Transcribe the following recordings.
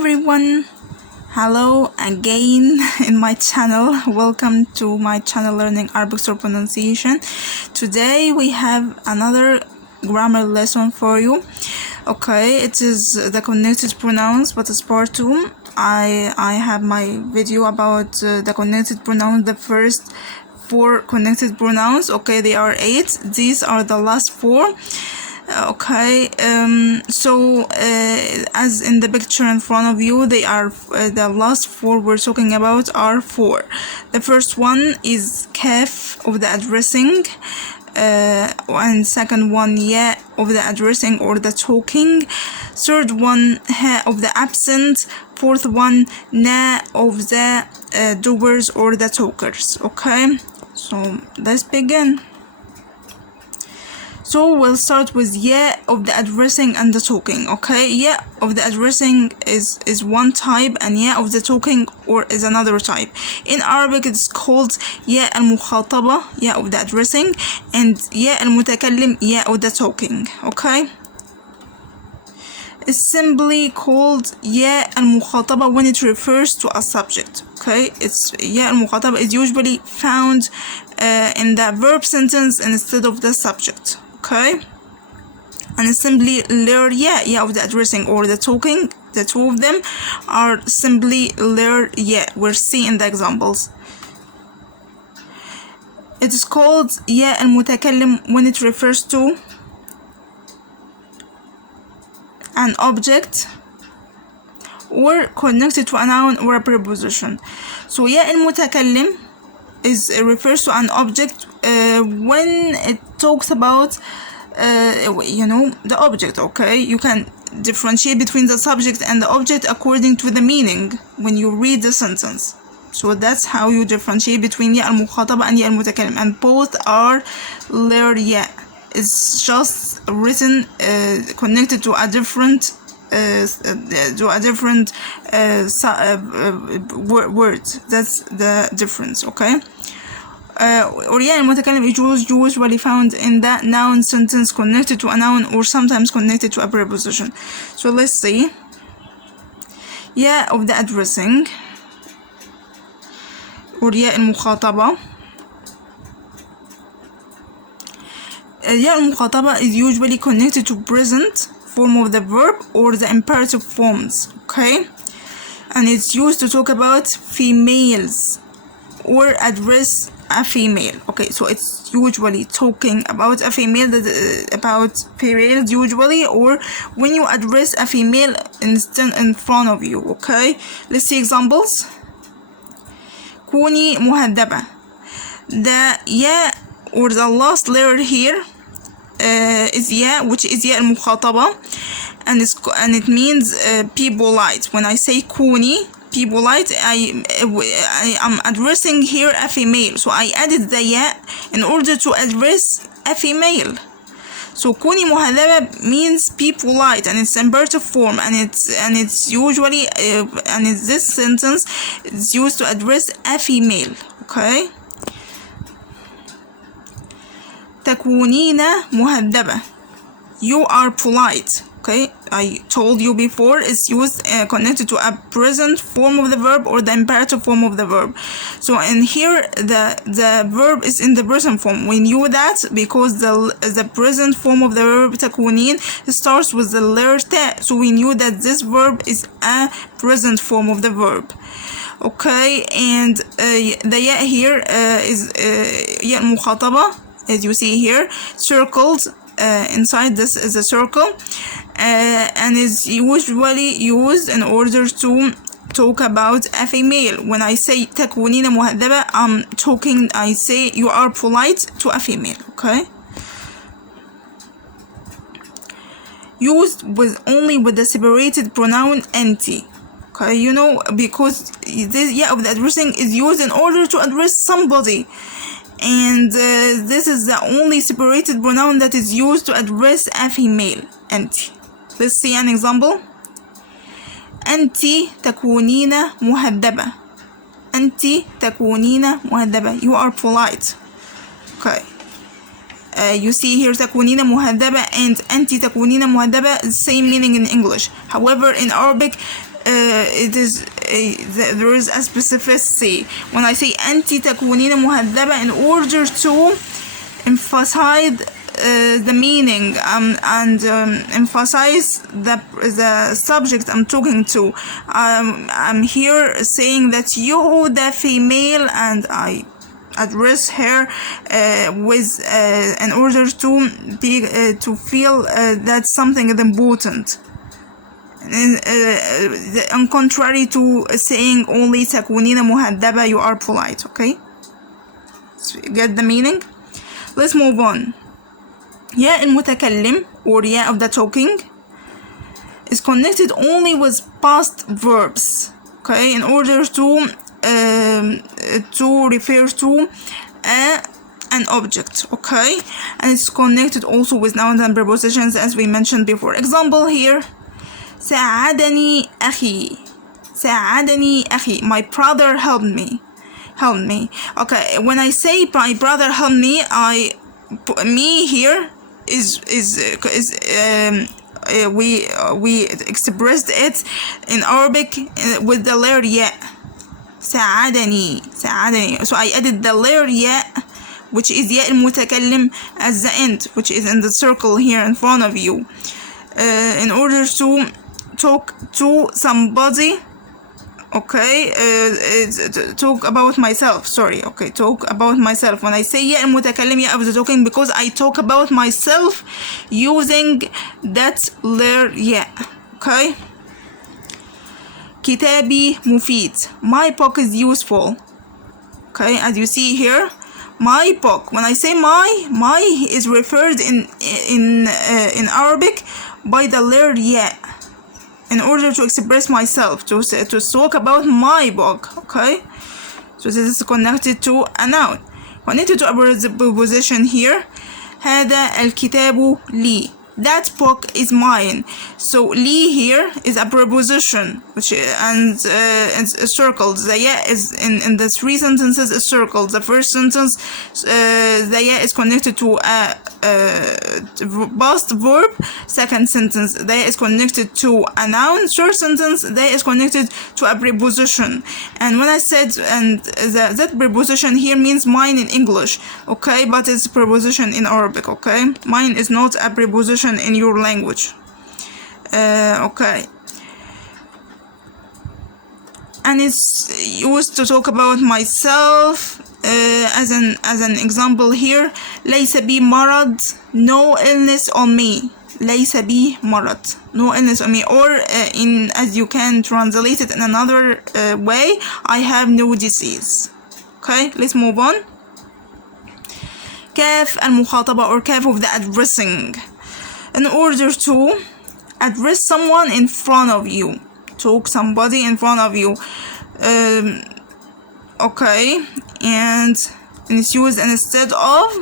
everyone, hello again in my channel. Welcome to my channel Learning Arabic Through Pronunciation. Today we have another grammar lesson for you. Okay, it is the connected pronouns, but it's part 2. I have my video about the connected pronouns, the first 4 connected pronouns. Okay, they are 8. These are the last 4. Okay, as in the picture in front of you, they are the last 4 we're talking about are 4. The first one is kaf of the addressing, and second one ya of the addressing or the talking, third one ha of the absent, fourth one na of the doers or the talkers. Okay, so let's begin. So we'll start with ya of the addressing and the talking. Okay, ya of the addressing is one type, and ya of the talking or is another type. In Arabic it's called ya al-mukhataba, ya of the addressing, and ya al-mutakallim, ya of the talking. Okay, it's simply called ya al-mukhataba when it refers to a subject. Okay, it's ya al-mukhataba is usually found in the verb sentence instead of the subject. Okay, and it's simply lear ya of the addressing or the talking. The two of them are simply lear ya. We'll see in the examples. It is called ya al-mutakallim when it refers to an object or connected to a noun or a preposition. So ya al-mutakallim refers to an object when it talks about the object. Okay, you can differentiate between the subject and the object according to the meaning when you read the sentence. So that's how you differentiate between ya al-mukhataba and ya al-mutakallim, and both are lear ya. It's just written connected to a different word. That's the difference. Okay, or ya al-mutakallim is usually found in the noun sentence connected to a noun or sometimes connected to a preposition. So let's see. Ya of the addressing or ya al-mukhataba. Ya al-mukhataba is usually connected to present form of the verb or the imperative forms. Okay, and it's used to talk about females or address a female. Okay, so it's usually talking about a female, about females usually, or when you address a female in front of you. Okay, let's see examples. كوني مهذبة. The ya or the last letter here is ya, which is ya al-mukhataba, and it means be polite. When I say kuni, be polite, I am addressing here a female, so I added the ya in order to address a female. So kuni muhadhaba means be polite, and it's imperative form, and it's usually and this sentence is used to address a female. Okay, تكونين مهذبة, you are polite. Okay, I told you before it's used connected to a present form of the verb or the imperative form of the verb. So in here the verb is in the present form. We knew that because the present form of the verb تكونين starts with the letter ta, so we knew that this verb is a present form of the verb. Okay, and the ya here is ya al-mukhataba, as you see here, circled. Inside this is a circle, and is usually used in order to talk about a female. When I say تكونين مهذبة, I say you are polite to a female. Okay, used only with the separated pronoun anti. Okay, because this ya of the addressing is used in order to address somebody, and this is the only separated pronoun that is used to address a female, anti. Let's see an example. أنتِ تكونين مهذبة. أنتِ تكونين مهذبة. You are polite. Okay. You see here تكونين مهذبة and أنتِ تكونين مهذبة, the same meaning in English. However, in Arabic, it is there is a specificity when I say أنت تكونين مهذبة in order to emphasize the meaning and emphasize the subject I'm talking to. I'm here saying that you, the female, and I address her with in order to be to feel that something is important. On contrary to saying only تكونين مهذبة, you are polite. Okay, so get the meaning. Let's move on. ياء المتكلم or ياء of the talking is connected only with past verbs. Okay, in order to refer to an object. Okay, and it's connected also with nouns and prepositions as we mentioned before. Example here: ساعدني أخي. ساعدني أخي. My brother helped me. Okay, when I say my brother helped me, me here we expressed it in Arabic with the letter ya. ساعدني. So I added the letter ya, which is ya المتكلم, at the end, which is in the circle here in front of you, in order to talk to somebody. Okay, talk about myself. Sorry. Okay, talk about myself. When I say يا المتكلم, يا of the talking, because I talk about myself using that letter يا. Okay. كتابي مفيد. My book is useful. Okay, as you see here, my book. When I say my is referred in Arabic by the letter يا, in order to express myself, to talk about my book. Okay, so this is connected to a noun, connected to a preposition here. هذا الكتاب لي. That book is mine. So li here is a preposition, which it's circled. The ya is in the three sentences is circled. The first sentence, the ya is connected to a past verb. Second sentence, the ya is connected to a noun. Third sentence, the ya is connected to a preposition. And when I said that preposition here means mine in English, okay, but it's a preposition in Arabic. Okay, mine is not a preposition in your language. Okay, and it's used to talk about myself, as an example here: ليس بي مرض, no illness on me. ليس بي مرض, no illness on me. Or as you can translate it in another way, I have no disease. Okay, let's move on. كاف المخاطبة or كاف of the addressing. In order to address someone in front of you, talk somebody in front of you. Okay, and it's used instead of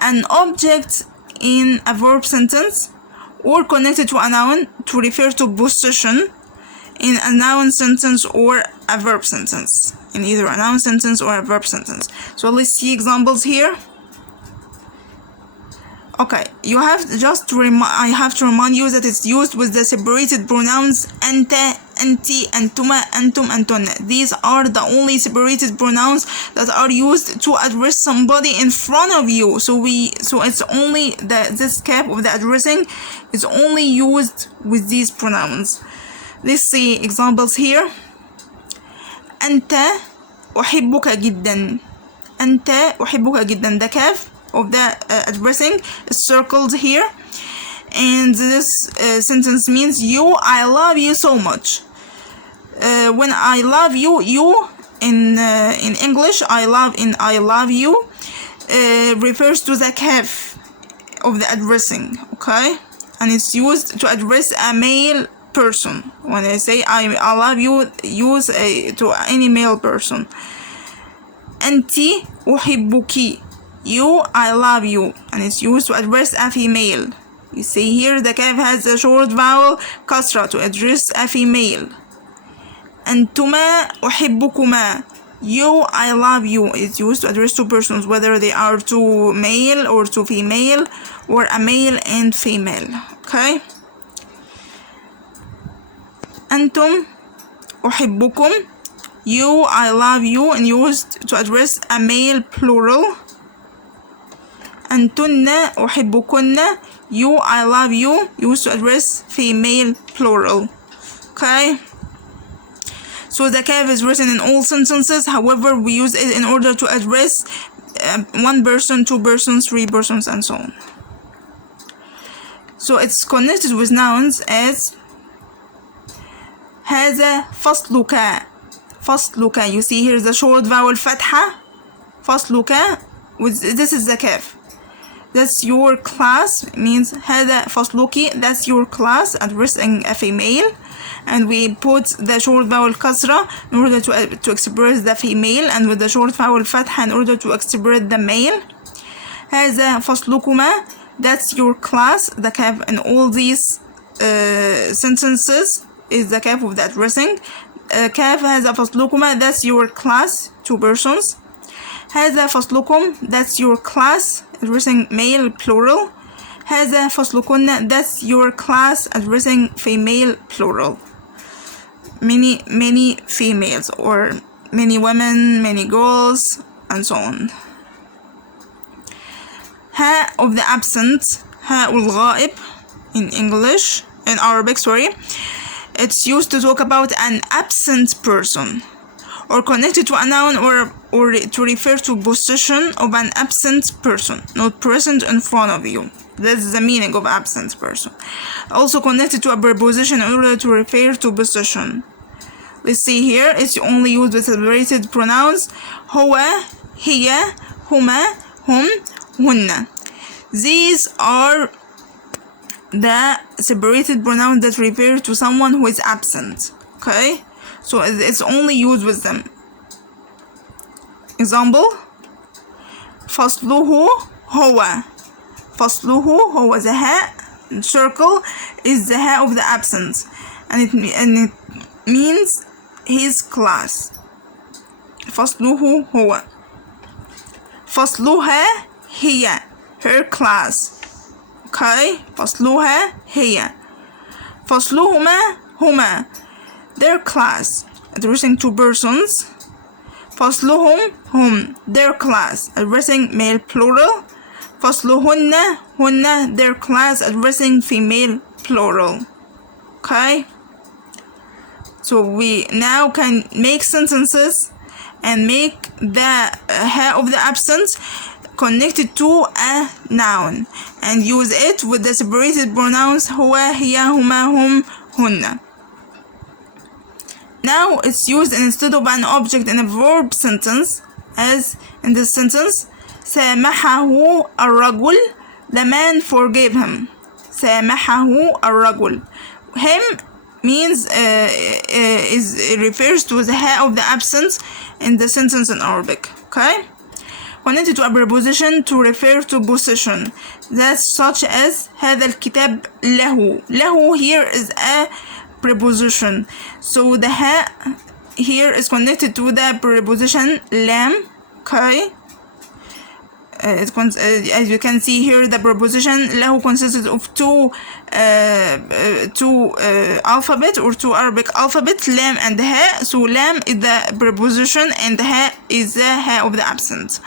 an object in a verb sentence, or connected to a noun to refer to position in a noun sentence or a verb sentence, in either a noun sentence or a verb sentence. So let's see examples here. Okay, you have just to I have to remind you that it's used with the separated pronouns أنت, أنتِ, أنتما, أنتم, أنتن. These are the only separated pronouns that are used to address somebody in front of you. So it's only this cap of the addressing is only used with these pronouns. Let's see examples here. أنت أحبك جدا. أنت أحبك جدا. The cap of the addressing is circled here, and this sentence means you, I love you so much. When I love you, you in English, I love you refers to the kaf of the addressing. Okay, and it's used to address a male person. When I say I love you, use to any male person. أنتِ أحبك. You, I love you, and it's used to address a female. You see here the kaf has a short vowel kasra to address a female. أنتما أحبكما. You, I love you. It's used to address two persons, whether they are two male or two female, or a male and female. Okay. أنتم أحبكم. You, I love you, and used to address a male plural. أنتن أحبكن. You, I love you, used to address female plural. Okay. So the kaf is written in all sentences. However, we use it in order to address one person, two persons, three persons, and so on. So it's connected with nouns as هذا فصلك. فصلك. You see here the short vowel فتحة. فصلك. This is the kaf. That's your class. It means هذا فصلك. That's your class, addressing a female. And we put the short vowel kasra in order to express the female, and with the short vowel fatha in order to express the male. هذا فصلكما. That's your class. The kaf in all these sentences is the kaf of the addressing. كاف هذا فصلكما. That's your class, two persons. هذا فصلكم. That's your class, addressing male plural. هذا فصلكن. That's your class, addressing female plural. Many females, or many women, many girls, and so on. ها of the absent. ها الغائب in English, in Arabic, sorry. It's used to talk about an absent person, or connected to a noun, or to refer to position of an absent person, not present in front of you. That's the meaning of absent person. Also connected to a preposition in order to refer to position. Let's see here. It's only used with separated pronouns. هو, هي, هما, هم, هن. These are the separated pronouns that refer to someone who is absent. Okay? So it's only used with them. Example. فصله هو. فصله هو. The ها circle is the ها of the absence, and it means his class. فصله هو. فصلها هي. Her class. Okay. فصلها هي. فصلهما هما. Their class, addressing two persons. فصلهم هم. Their class, addressing male plural. فصلهن هن. Their class, addressing female plural. Okay. So we now can make sentences and make the ha of the absent connected to a noun, and use it with the separated pronouns هو, هي, هما, هم, هن. Now it's used instead of an object in a verb sentence, as in this sentence. سامحه الرجل. The man forgave him. سامحه الرجل. Him means refers to the ha of the absence in the sentence in Arabic. Okay. Connected to a preposition to refer to possession. That's such as هذا الكتاب له. له here is a preposition. So the ha here is connected to the preposition lam. Okay. As you can see here, the preposition له consists of two alphabet, or two Arabic alphabet, lam and ha. So lam is the preposition and ha is the ha of the absent.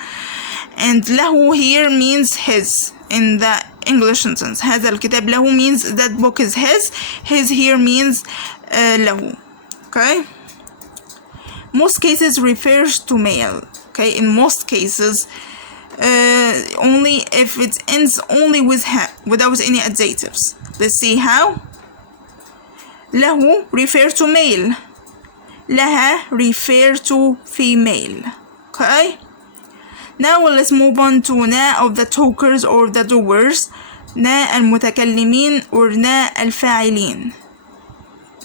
And له here means his in the English sentence. هذا الكتاب له means that book is his. His here means له. Okay. Most cases refers to male. Okay. In most cases, only if it ends only with ha, without any adjectives. Let's see how. له refer to male. لها refer to female. Okay. Now let's move on to na of the talkers or the doers. na المتكلمين or na الفاعلين.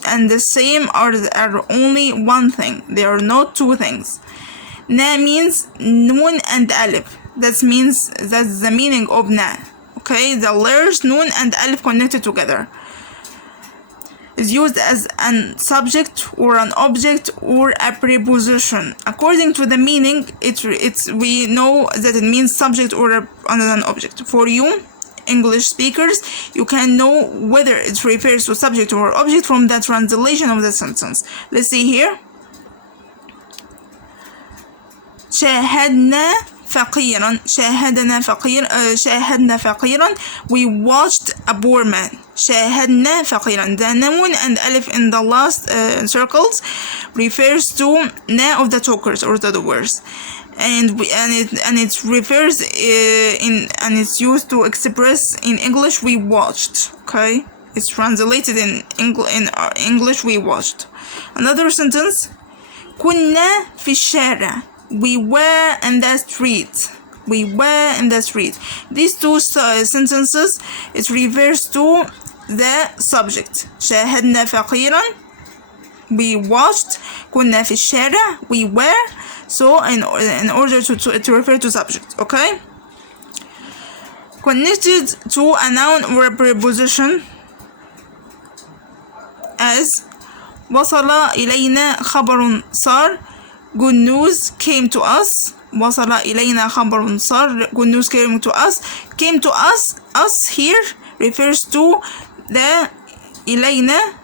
And the same are only one thing. They are not two things. Na means nun and alif. That means that's the meaning of na. Okay, the letters nun and alif connected together. Is used as an subject or an object or a preposition. According to the meaning, we know that it means subject or an object. For you, English speakers, you can know whether it refers to subject or object from the translation of the sentence. Let's see here. شاهدنا فقيرا. شاهدنا فقيرا. We watched a poor man. شاهدنا فقيرا. The noun and alif in the last circles refers to na of the talkers or the doers, and it refers and it's used to express in English we watched. Okay, it's translated in English we watched. Another sentence. كنا في الشارع. We were in the street. We were in the street. These two sentences, it refers to the subject. شاهدنا فقيرا. We watched. كنا في الشارع. We were. So in order to refer to subject. Okay. Connected to a noun or a preposition as وصل إلينا خبر صار. Good news came to us. وصل إلينا خبر صار. Good news came to us. Came to us. Us here refers to the إلينا.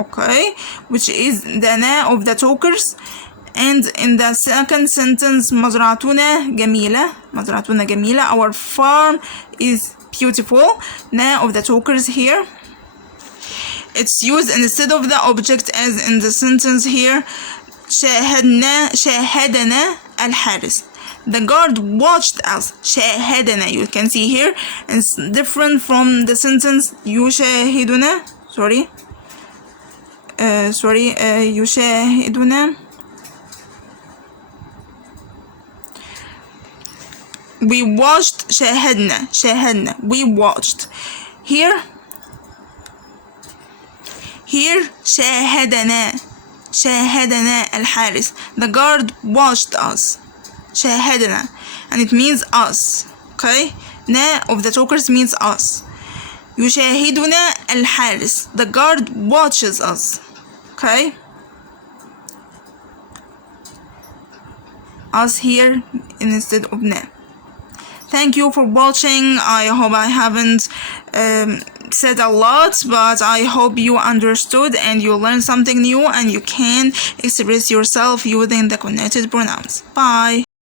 Okay, which is the na of the talkers. And in the second sentence, مزرعتنا جميلة. مزرعتنا جميلة. Our farm is beautiful. Na of the talkers here. It's used instead of the object as in the sentence here. شاهدنا الحارس. The guard watched us. شاهدنا. You can see here it's different from the sentence يشاهدنا. يشاهدنا. We watched. شاهدنا. We watched. Here شاهدنا الحارس. The guard watched us. شاهدنا, and it means us. Okay, na of the talkers means us. يشاهدنا الحارس. The guard watches us. Okay, us here instead of na. Thank you for watching. I hope I haven't said a lot, but I hope you understood and you learned something new and you can express yourself using the connected pronouns. Bye.